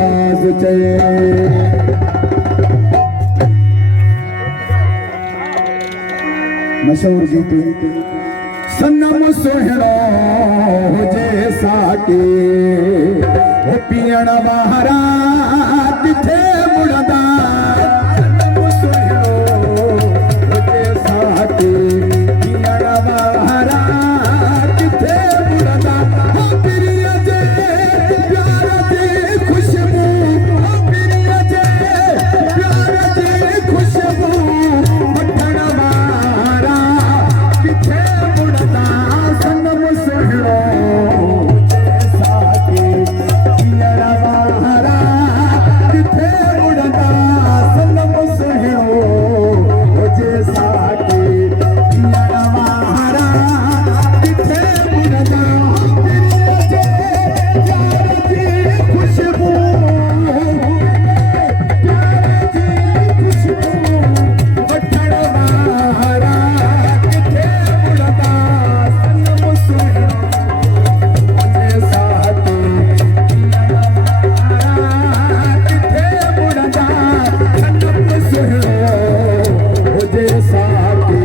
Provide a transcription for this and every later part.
साज चए मशहूर गीत सनम सुहिणो हुजे साके ओ पीअण वारा किथे मुड़दा सनम सुहिणो हुजे साके पीअण वारा किथे मुड़दा हो पिरीअ जे प्यार जी खुशबू हो पिरीअ जे प्यार जी खुशबू वठण वारा किथे मुड़दा सनम सुहिणो हुजे साके पीअण वारा किथे मुड़दा सनम सुहिणो हुजे साके पीअण वारा किथे मुड़दा पिरीअ जे प्यार जी खुशबू प्यार जी खुशबू वठण वारा किथे मुड़दा सनम सुहिणो हुजे साके पीअण वारा किथे मुड़दा सनम सुहिणो हुजे साके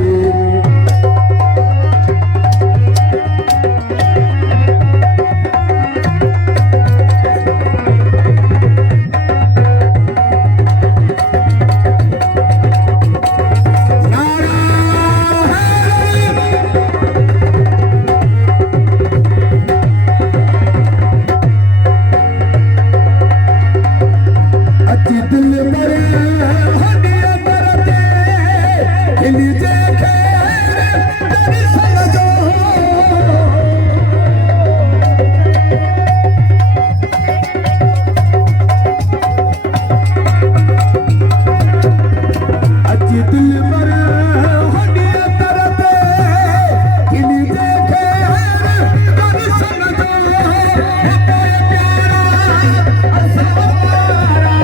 अची दिल मरे हडिया मरते खिली जे खैर दर्शन जो अची दिल मरे हडिया मरते खिली जे खैर दर्शन जो प्यारा असा पारा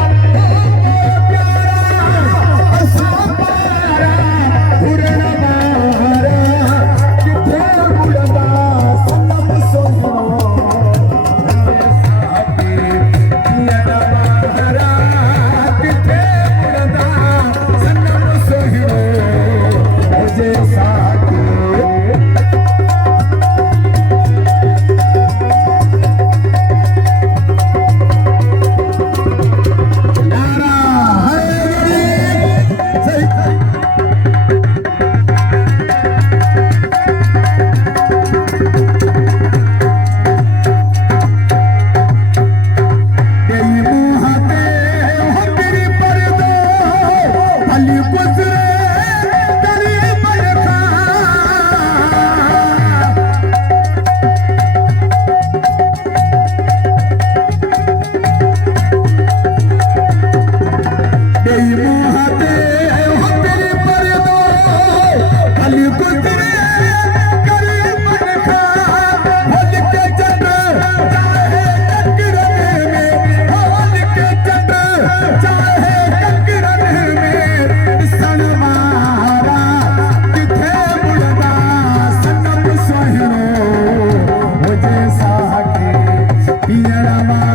असा पारा हुरण वारा किथे मुड़दा सनम सुहिणो हुजे साके पीअण वारा किथे मुड़दा सनम सुहिणो हुजे साके नारा तेरी मुहाते हो तेरी परदो भली गुजरे तेरी बरखा तेरी मुहाते हो तेरी परदो भली गुजरे तेरी बरखा होल के चंद्र चाहे कंकरन में होल के चंद्र चाहे कंकरन में ॾिसण वारा किथे मुड़दा सनम सुहिणो हुजे साके पीअण वारा